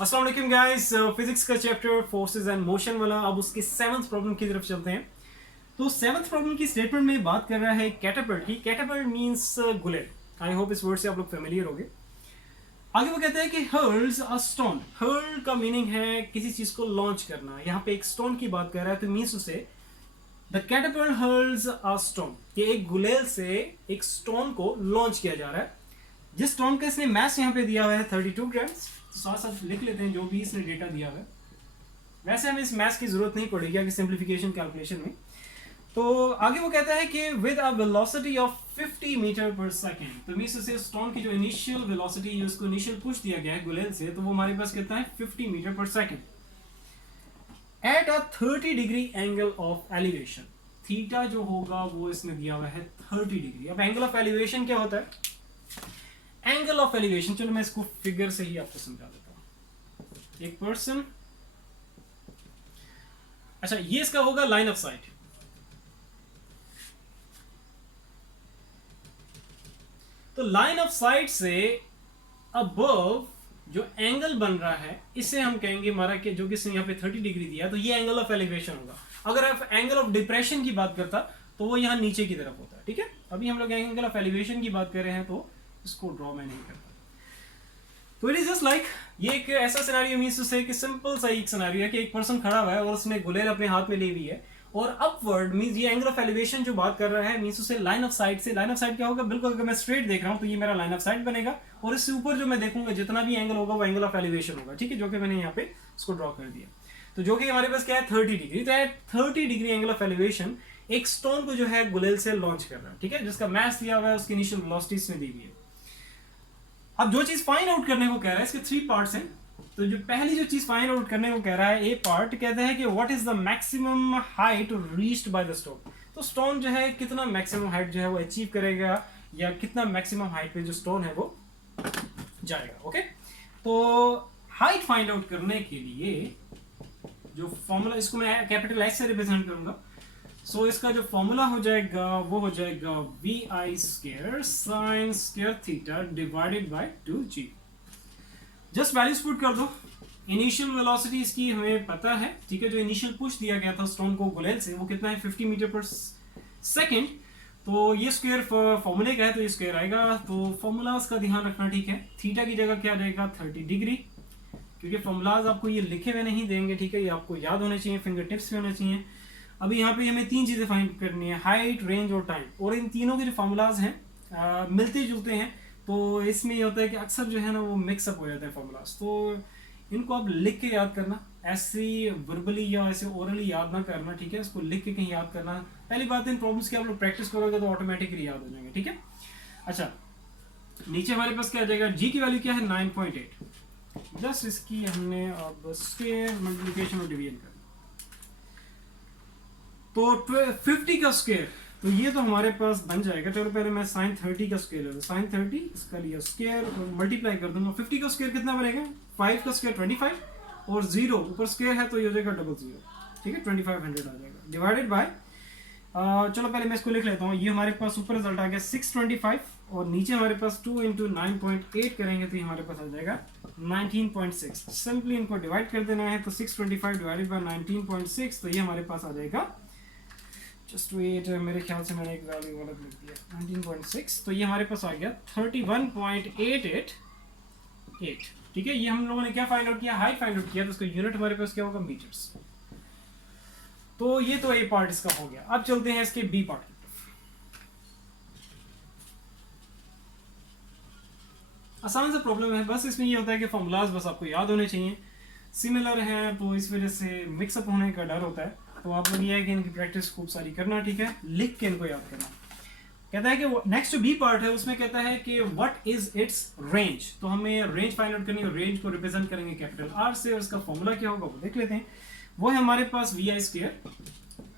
अस्सलाम वालेकुम guys, physics का चैप्टर फोर्सेस एंड मोशन वाला अब उसके सेवंथ प्रॉब्लम की तरफ चलते हैं। तो सेवंथ प्रॉब्लम की स्टेटमेंट में बात कर रहा है कैटरपिलर की। Caterpillar means gullet. I hope इस वर्ड से आप लोग फेमिलियर होंगे। आगे वो कहता है कि हर्ल्स अ स्टोन। हर्ल का मीनिंग है किसी चीज को लॉन्च करना। यहाँ पे एक स्टोन की बात कर रहा है तो मीन्स उसे the caterpillar hurls a stone कि एक गुलेल से एक स्टोन को लॉन्च किया जा रहा है। जिस स्टोन का इसने मैथ यहाँ पे दिया हुआ है 32 ग्राम्स। तो साथ साथ लिख लेते हैं जो भी इसने डेटा दिया हुआ है। वैसे हमें इस मैथ्स की जरूरत नहीं पड़ेगी आगे सिंप्लीफिकेशन कैलकुलेशन में। तो आगे वो कहता है कि with a velocity of 50 meter per second. तो मीन्स उसे स्टोन की जो इनिशियल वेलोसिटी है उसको इनिशियल पुश दिया गया है गुलेल से, तो वो हमारे पास कहता है 50 meter per second at a 30 degree angle of elevation. Theta जो होगा वो इसने दिया हुआ है 30 डिग्री। अब एंगल ऑफ एलिवेशन क्या होता है? एंगल ऑफ एलिवेशन, चलो मैं इसको फिगर से ही आपको समझा देता हूं। एक पर्सन, अच्छा ये इसका होगा लाइन ऑफ साइट। तो लाइन ऑफ साइट से अबव जो एंगल बन रहा है इसे हम कहेंगे हमारा कि जो कि इसने यहाँ पे 30 डिग्री दिया, तो ये एंगल ऑफ एलिवेशन होगा। अगर आप एंगल ऑफ डिप्रेशन की बात करता तो वो यहाँ नीचे की तरफ होता है। ठीक है, अभी हम लोग एंगल ऑफ एलिवेशन की बात कर रहे हैं तो इसको ड्रॉ मैं नहीं करता। तो इट इज जस्ट लाइक ये एक ऐसा सिनेरियो मींस टू से कि सिंपल सा एक सिनेरियो है कि एक पर्सन खड़ा हुआ है और उसने गुलेल अपने हाथ में ली हुई है और अपवर्ड मींस ये एंगल ऑफ एलिवेशन जो बात कर रहा है मींस उसे लाइन ऑफ साइट से। लाइन ऑफ साइट क्या होगा? बिल्कुल अगर मैं स्ट्रेट देख रहा हूं तो ये मेरा लाइन ऑफ साइट बनेगा और इससे ऊपर जो मैं देखूंगा जितना भी एंगल होगा वो एंगल ऑफ एलिवेशन होगा। ठीक है, जो कि मैंने यहाँ पे इसको ड्रॉ कर दिया। तो जो कि हमारे पास क्या है 30 डिग्री। तो at 30 degree angle of elevation एक स्टोन को जो है गुलेल से लॉन्च कर रहा है। ठीक है, जिसका मैथ दिया हुआ है उसकी इनिशियल वेलोसिटी इसमें दी हुई है। अब जो चीज फाइंड आउट करने को कह रहा है इसके 3 पार्ट्स हैं। तो जो पहली जो चीज फाइंड आउट करने को कह रहा है ए पार्ट कहता है कि what is the maximum height reached by the stone. तो स्टोन जो है कितना मैक्सिमम हाइट जो है वो अचीव करेगा या कितना मैक्सिमम हाइट पे जो स्टोन है वो जाएगा। ओके, तो हाइट फाइंड आउट करने के लिए जो फॉर्मूला, इसको मैं कैपिटल एच से रिप्रेजेंट करूंगा। सो इसका जो फॉर्मूला हो जाएगा वो हो जाएगा v I square sine square theta divided by 2g। Just values put कर दो। इनिशियल वेलोसिटी इसकी हमें पता है। ठीक है, जो इनिशियल पुश दिया गया था स्टोन को गुलेल से वो कितना है 50 मीटर पर सेकेंड। तो ये स्क्वायर फॉर्मूले का है तो ये स्क्वायर आएगा। तो फॉर्मूलाज का ध्यान रखना। ठीक है, थीटा की जगह क्या आ जाएगा 30 डिग्री, क्योंकि फॉर्मूलाज आपको ये लिखे हुए नहीं देंगे। ठीक है, ये आपको याद होने चाहिए, फिंगर टिप्स पे होने चाहिए। अभी यहाँ पे हमें 3 चीज़ें फाइंड करनी है, हाइट, रेंज और टाइम। और इन तीनों के जो फॉर्मूलाज हैं मिलते जुलते हैं। तो इसमें ये होता है कि अक्सर जो है ना वो मिक्सअप हो जाते हैं फॉर्मूलाज। तो इनको आप लिख के याद करना, ऐसे वर्बली या ऐसे ओरली याद ना करना। ठीक है, इसको लिख के कहीं याद करना। पहली बात इन प्रॉब्लम्स की आप लोग प्रैक्टिस करोगे तो ऑटोमेटिकली याद हो जाएंगे। ठीक है, अच्छा नीचे हमारे पास क्या आ जाएगा? जी की वैल्यू क्या है 9.8। जस्ट इसकी हमने अब स्क्वायर मल्टीप्लिकेशन और डिवीजन करना। तो 50 का स्क्वायर, तो ये तो हमारे पास बन जाएगा। चलो पहले मैं साइन 30 का स्क्वायर ले लूँ। साइन 30 इसका लिया स्क्वायर और मल्टीप्लाई कर दूंगा। 50 का स्क्वायर कितना बनेगा? 5 का स्क्वायर 25 और 0 ऊपर स्क्वायर है तो ये हो जाएगा 00। ठीक है, 2500 आ जाएगा डिवाइडेड बाय चलो पहले मैं इसको लिख लेता हूँ। ये हमारे पास ऊपर रिजल्ट आ गया 625 और नीचे हमारे पास 2 इंटू 9.8 करेंगे तो ये हमारे पास आ जाएगा 19.6। सिंपली इनको डिवाइड कर देना है। तो 625 डिवाइडेड बाय 19.6 तो ये हमारे पास आ जाएगा, जस्ट वेट, मेरे ख्याल से मैंने एक वैल्यू गलत लिख दिया 19.6। तो ये हमारे पास आ गया 31.888। ठीक है, ये हम लोगों ने क्या फाइंड आउट किया? हाइट फाइंड आउट किया। तो उसका यूनिट हमारे पास क्या होगा? मीटर्स। तो ये तो ए पार्ट इसका हो गया। अब चलते हैं इसके बी पार्ट की तरफ। आसान सा प्रॉब्लम है, बस इसमें ये होता है कि फॉर्मूलाज बस आपको याद होने चाहिए, सिमिलर हैं तो इस वजह से मिक्सअप होने का डर होता है। तो आप लोग ये है कि इनकी प्रैक्टिस खूब सारी करना। ठीक है, लिख के इनको याद करना। कहता है कि नेक्स्ट जो बी पार्ट है उसमें कहता है कि व्हाट इज इट्स रेंज। तो हमें रेंज फाइंड आउट करनी है। रेंज को रिप्रेजेंट करेंगे कैपिटल आर से और इसका फॉर्मूला क्या होगा वो देख लेते हैं। वो है हमारे पास V I square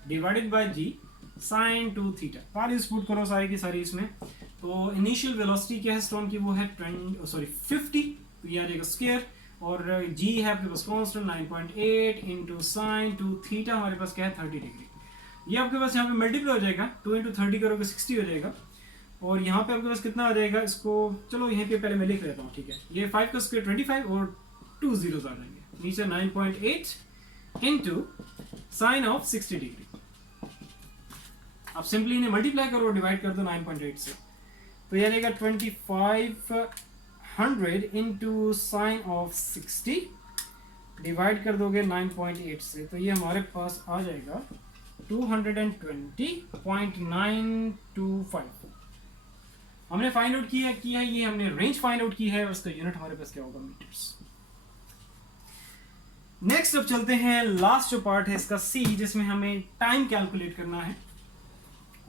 divided by g sine 2 theta. Values put करो सारी की सारी इसमें। तो इनिशियल वेलोसिटी क्या है स्टोन की? वो है 50। तो ये आ जाएगा स्क्वायर और जी है आपके पास कॉन्स्टेंट 9.8 इंटू साइन 2 थीटा हमारे पास क्या है 30 डिग्री। ये आपके पास यहाँ पे मल्टीप्लाई हो जाएगा, 2 इंटू 30 करोगे 60 हो जाएगा। और यहाँ पे आपके पास कितना आ जाएगा? इसको चलो यहीं पे पहले मैं लिख लेता हूँ। ठीक है, ये 5 का स्क्वायर 25 और 2 जीरोस आ जाएंगे नीचे 9.8 इंटू साइन ऑफ 60 डिग्री। आप सिंपली इन्हें मल्टीप्लाई करो, डिवाइड कर दो 9.8 से, तो ये आएगा 2500 इंटू साइन ऑफ 60 डिवाइड कर दोगे 9.8 से, तो ये हमारे पास आ जाएगा 220.925। हमने फाइंड आउट किया है, ये हमने रेंज फाइंड आउट की है और उसका यूनिट हमारे पास क्या होगा, मीटर्स। नेक्स्ट अब चलते हैं लास्ट जो पार्ट है इसका सी, जिसमें हमें टाइम कैलकुलेट करना है।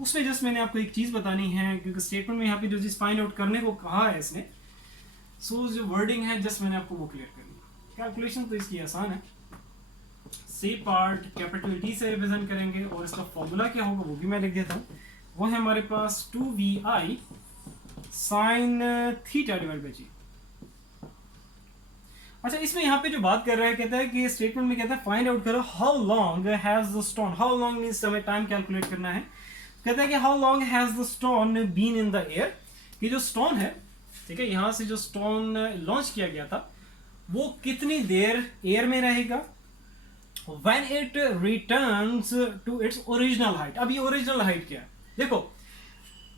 उसमें जस्ट मैंने आपको एक चीज बतानी है, क्योंकि स्टेटमेंट में यहाँ पे जो चीज फाइंड आउट करने को कहा है इसने, सो जो वर्डिंग है जस्ट मैंने आपको वो क्लियर करनी है। कैलकुलेशन तो इसकी आसान है, सी पार्ट कैपिटल टी से रिप्रेजेंट करेंगे और इसका फॉर्मूला क्या होगा वो भी मैं लिख देता हूँ। वो है हमारे पास 2vi sine theta divide by g. अच्छा, इसमें यहाँ पे जो बात कर रहा है, कहता है कि स्टेटमेंट में कहता है फाइंड आउट करो how long has the stone, how long means हमें टाइम कैलकुलेट करना है। कहता है कि how long has the stone been in the air, कि जो स्टोन है, ठीक है, यहाँ से जो स्टोन लॉन्च किया गया था वो कितनी देर एयर में रहेगा when it returns to its original height। अब ये ओरिजिनल हाइट क्या है, देखो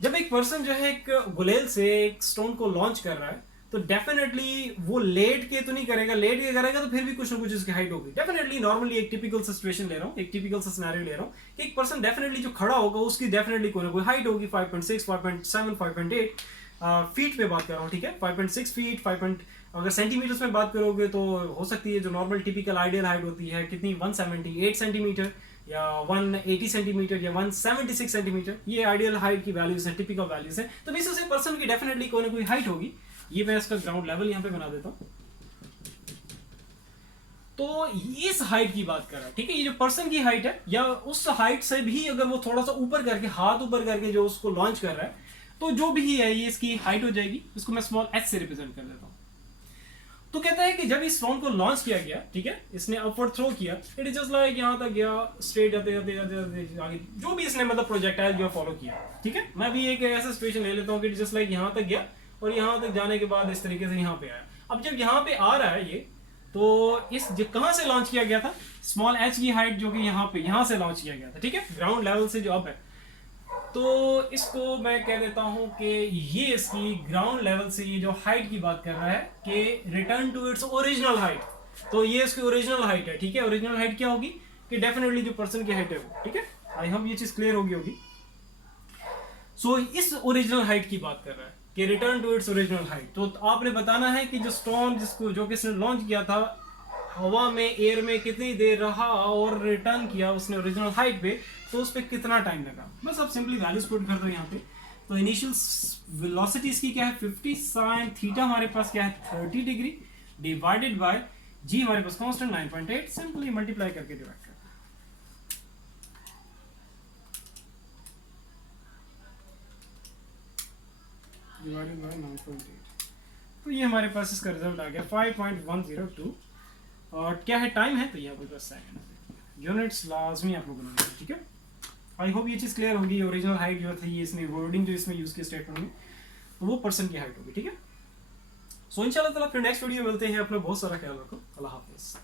जब एक पर्सन जो है एक गुलेल से एक स्टोन को लॉन्च कर रहा है तो डेफिनेटली वो लेट के तो नहीं करेगा, लेट के करेगा तो फिर भी कुछ ना कुछ उसकी हाइट होगी डेफिनेटली। नॉर्मली एक टिपिकल सा सिचुएशन ले रहा हूँ, एक टिपिकल सा सिनेरियो ले रहा हूँ कि एक पर्सन डेफिनेटली जो खड़ा होगा उसकी डेफिनेटली कोई ना कोई हाइट होगी, 5.6, 5.7, 5.8 फीट पे बात कर रहा हूँ, ठीक है, 5.6 फीट, 5. अगर सेंटीमीटर्स में बात करोगे तो हो सकती है जो नॉर्मल टिपिकल आइडियल हाइट होती है कितनी, 178 सेंटीमीटर या 180 सेंटीमीटर या 176 सेंटीमीटर, ये आइडियल हाइट की वैल्यूज हैं, टिपिकल वैल्यूज हैं। तो इस पर्सन की डेफिनेटली कोई ना कोई हाइट होगी। ये मैं इसका ग्राउंड लेवल यहाँ पे बना देता हूँ। तो इस हाइट की बात कर रहा है, ठीक है, ये जो पर्सन की हाइट है या उस हाइट से भी अगर वो थोड़ा सा ऊपर करके, हाथ ऊपर करके जो उसको लॉन्च कर रहा है, तो जो भी है ये इसकी हाइट हो जाएगी। इसको मैं स्मॉल h से रिप्रेजेंट कर देता हूँ। तो कहता है कि जब इस स्टोन को लॉन्च किया गया, ठीक है, इसने अपवर्ड थ्रो किया, इट इज जस्ट लाइक यहाँ तक गया, स्ट्रेट जाते जाते जाते जाते आगे जो भी इसने मतलब प्रोजेक्टाइल जो फॉलो किया, ठीक है। मैं भी एक ऐसा सिचुएशन ले लेता हूँ कि जस्ट लाइक यहाँ तक गया और यहाँ तक जाने के बाद इस तरीके से यहाँ पे आया। अब जब यहाँ पे आ रहा है ये, तो इस कहाँ से लॉन्च किया गया था, स्मॉल h की हाइट जो कि यहाँ से लॉन्च किया गया था, ठीक है, ग्राउंड लेवल से जो अब है, तो इसको मैं कह देता हूं कि ये इसकी ग्राउंड लेवल से ये जो हाइट की बात कर रहा है कि return to its original height, तो ये इसकी ओरिजिनल हाइट है, ठीक है। ओरिजिनल हाइट क्या होगी कि डेफिनेटली जो पर्सन की हाइट है वो, ठीक है, आई होप ये चीज क्लियर होगी। सो इस ओरिजिनल हाइट की बात कर रहा है कि return to its original height. तो आपने बताना है कि जो स्टोन जो किसने लॉन्च किया था हवा में, एयर में कितनी देर रहा और रिटर्न किया उसने ओरिजिनल हाइट पे, तो उस पर कितना टाइम लगा। बस आप सिंपली वैल्यूज पुट कर दो यहाँ पे। तो इनिशियल वेलोसिटी इसकी क्या है 50, साइन थीटा हमारे पास क्या है 30 डिग्री डिवाइडेड बाय जी हमारे पास कांस्टेंट 9.8, सिंपली मल्टीप्लाई करके डिवाइड कर डिवाइडेड बाय 9.8, तो ये हमारे पास इसका रिजल्ट आ गया 5.102। और क्या है टाइम है, तो ये आपके पास सेकंड, यूनिट्स लाजमी आप लोगों ने, ठीक है। आई होप ये चीज़ क्लियर होगी। ओरिजिनल हाइट जो थी, इसने वर्डिंग जो इसमें यूज़ की स्टेटमेंट में, तो वो पर्सन की हाइट होगी, ठीक है। सो इंशाल्लाह ताला फिर नेक्स्ट वीडियो मिलते हैं। अपना बहुत सारा ख्याल रखो। अल्लाह हाफिज़।